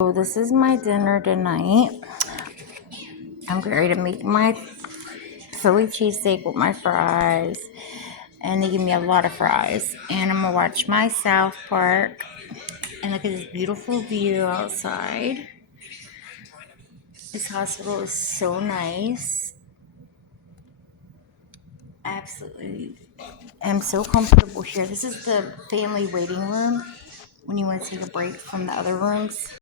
So this is my dinner tonight. I'm getting ready to make my Philly cheesesteak with my fries. And they give me a lot of fries. And I'm going to watch my South Park. And look at this beautiful view outside. This hospital is so nice. Absolutely. I'm so comfortable here. This is the family waiting room when you want to take a break from the other rooms.